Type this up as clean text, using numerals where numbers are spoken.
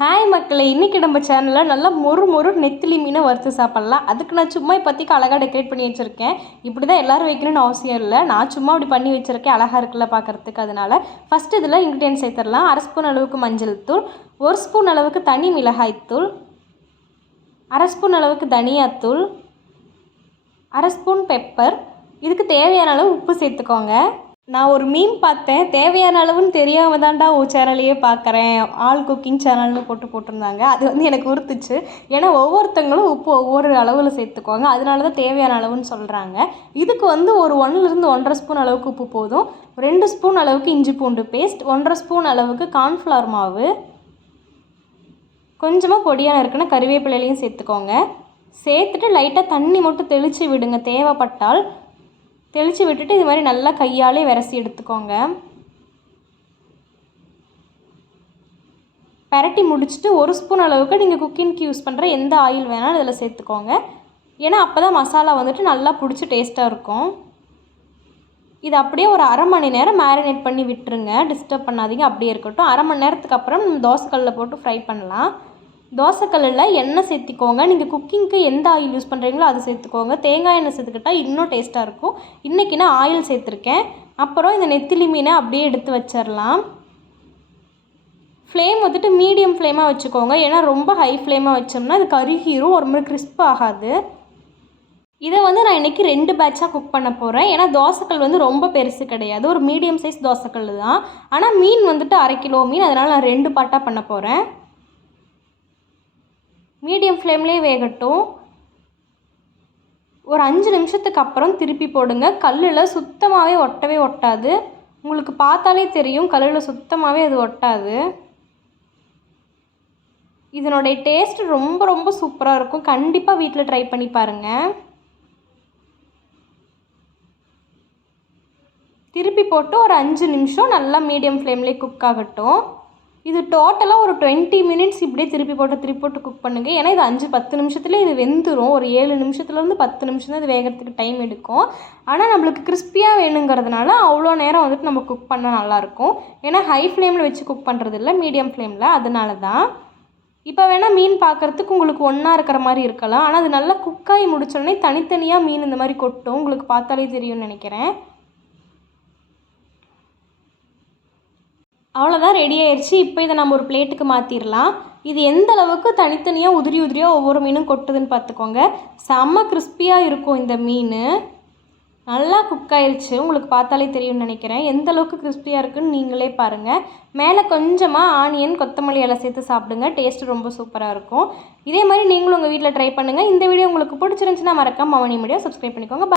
Hi மக்களே, இன்றைக்கி நம்ம சேனலில் நல்லா மொறு நெத்திலி மீனை வறுத்து சாப்பிட்லாம். அதுக்கு நான் சும்மா இப்போதைக்கு அழகாக டெக்கரேட் பண்ணி வச்சுருக்கேன். இப்படி தான் எல்லோரும் வைக்கணும்னு அவசியம் இல்லை, நான் சும்மா அப்படி பண்ணி வச்சுருக்கேன், அழகாக இருக்குல்ல பார்க்குறதுக்கு. அதனால் ஃபஸ்ட்டு இதில் இன்க்ரீடியன்ட் சேர்த்துடலாம். 1/2 ஸ்பூன் அளவுக்கு மஞ்சள் தூள், 1 ஸ்பூன் அளவுக்கு தனி மிளகாய்த்தூள், 1/2 ஸ்பூன் அளவுக்கு தனியாத்தூள், 1/2 ஸ்பூன் பெப்பர். இதுக்கு தேவையான அளவு உப்பு சேர்த்துக்கோங்க. நான் ஒரு மீன் பார்த்தேன், தேவையான அளவுன்னு தெரியாமல் தான்டா சேனலையே பார்க்குறேன், ஆல் குக்கிங் சேனல்னு போட்டிருந்தாங்க. அது எனக்கு உறுத்துச்சு. ஏன்னா ஒவ்வொருத்தங்களும் உப்பு ஒவ்வொரு அளவில் சேர்த்துக்குவாங்க, அதனால தான் தேவையான அளவுன்னு சொல்கிறாங்க. இதுக்கு ஒரு 1லேருந்து 1.5 ஸ்பூன் அளவுக்கு உப்பு போதும். 2 ஸ்பூன் அளவுக்கு இஞ்சி பூண்டு பேஸ்ட், 1.5 ஸ்பூன் அளவுக்கு கார்ன்ஃப்ளவர் மாவு, கொஞ்சமாக பொடியான இருக்குன்னா கறிவேப்பிலையும் சேர்த்துக்கோங்க. சேர்த்துட்டு லைட்டாக தண்ணி மட்டும் தெளித்து விடுங்க, தேவைப்பட்டால் தெளித்து விட்டுட்டு இது மாதிரி நல்லா கையாலே விரசி எடுத்துக்கோங்க. பரட்டி முடிச்சுட்டு 1 ஸ்பூன் அளவுக்கு நீங்கள் குக்கிங்க்கு யூஸ் பண்ணுற எந்த ஆயில் வேணாலும் இதில் சேர்த்துக்கோங்க. ஏன்னா அப்போ தான் மசாலா நல்லா பிடிச்சி டேஸ்ட்டாக இருக்கும். இது அப்படியே ஒரு 1/2 மணி நேரம் மேரினேட் பண்ணி விட்டுருங்க, டிஸ்டர்ப் பண்ணாதீங்க, அப்படியே இருக்கட்டும். 1/2 மணி நேரத்துக்கு அப்புறம் நம்ம தோசைக்கல்லில் போட்டு ஃப்ரை பண்ணலாம். தோசைக்கல்லில் எண்ணெய் சேர்த்திக்கோங்க. நீங்கள் குக்கிங்க்கு எந்த ஆயில் யூஸ் பண்ணுறீங்களோ அதை சேர்த்துக்கோங்க. தேங்காய் எண்ணெய் சேர்த்துக்கிட்டால் இன்னும் டேஸ்ட்டாக இருக்கும். இன்றைக்கி நான் ஆயில் சேர்த்துருக்கேன். அப்புறம் இந்த நெத்திலி மீனை அப்படியே எடுத்து வச்சிடலாம். ஃப்ளேம் மீடியம் ஃப்ளேமாக வச்சுக்கோங்க. ஏன்னா ரொம்ப ஹை ஃப்ளேமாக வச்சோம்னா அது கருகிரும், ஒரு மாதிரி கிறிஸ்ப் ஆகாது. இதை நான் இன்றைக்கி 2 பேட்சாக குக் பண்ண போகிறேன். ஏன்னா தோசைக்கல் ரொம்ப பெருசு கிடையாது, ஒரு மீடியம் சைஸ் தோசைக்கல் தான். ஆனால் மீன் 1/2 கிலோ மீன், அதனால் நான் 2 பார்ட்டாக பண்ண போகிறேன். மீடியம் ஃப்ளேம்லேயே வேகட்டும். ஒரு 5 நிமிஷத்துக்கு அப்புறம் திருப்பி போடுங்க. கல்லில் சுத்தமாகவே ஒட்டவே ஒட்டாது, உங்களுக்கு பார்த்தாலே தெரியும், கல்லில் சுத்தமாகவே அது ஒட்டாது. இதனுடைய டேஸ்ட் ரொம்ப சூப்பராக இருக்கும். கண்டிப்பாக வீட்டில் ட்ரை பண்ணி பாருங்கள். திருப்பி போட்டு ஒரு 5 நிமிஷம் நல்லா மீடியம் ஃப்ளேம்லேயே குக் ஆகட்டும். இது டோட்டலாக ஒரு 20 மினிட்ஸ் இப்படியே திருப்பி போட்டு குக் பண்ணுங்கள். ஏன்னா இது 5-10 நிமிஷத்துலேயே இது வெந்துடும். ஒரு 7 நிமிஷத்துலேருந்து 10 நிமிஷம் தான் இது வேகிறதுக்கு டைம் எடுக்கும். ஆனால் நம்மளுக்கு கிறிஸ்பியாக வேணுங்கிறதுனால அவ்வளோ நேரம் நம்ம குக் பண்ணால் நல்லாயிருக்கும். ஏன்னா ஹை ஃப்ளேமில் வச்சு குக் பண்ணுறது இல்லை, மீடியம் ஃப்ளேமில், அதனால தான். இப்போ வேணால் மீன் பார்க்குறதுக்கு உங்களுக்கு ஒன்றா இருக்கிற மாதிரி இருக்கலாம், ஆனால் அது நல்லா குக்காகி முடிச்சோடனே தனித்தனியாக மீன் இந்த மாதிரி கொட்டும், உங்களுக்கு பார்த்தாலே தெரியும்னு நினைக்கிறேன். அவ்வளோதான், ரெடி ஆயிடுச்சு. இப்போ இதை நம்ம ஒரு பிளேட்டுக்கு மாற்றிடலாம். இது எந்த அளவுக்கு தனித்தனியாக உதிரியாக ஒவ்வொரு மீனும் கொட்டுதுன்னு பார்த்துக்கோங்க. செம்ம கிறிஸ்பியாக இருக்கும் இந்த மீன். நல்லா குக் ஆயிடுச்சு, உங்களுக்கு பார்த்தாலே தெரியும்னு நினைக்கிறேன். எந்த அளவுக்கு கிறிஸ்பியாக இருக்குன்னு நீங்களே பாருங்கள். மேலே கொஞ்சமாக ஆனியன், கொத்தமல்லி எல்லாம் சேர்த்து சாப்பிடுங்க, டேஸ்ட்டு ரொம்ப சூப்பராக இருக்கும். இதே மாதிரி நீங்களும் உங்கள் வீட்டில் ட்ரை பண்ணுங்கள். இந்த வீடியோ உங்களுக்கு பிடிச்சிருந்துச்சுன்னா மறக்காம மௌனி மீடியா சப்ஸ்கிரைப் பண்ணிக்கோங்க.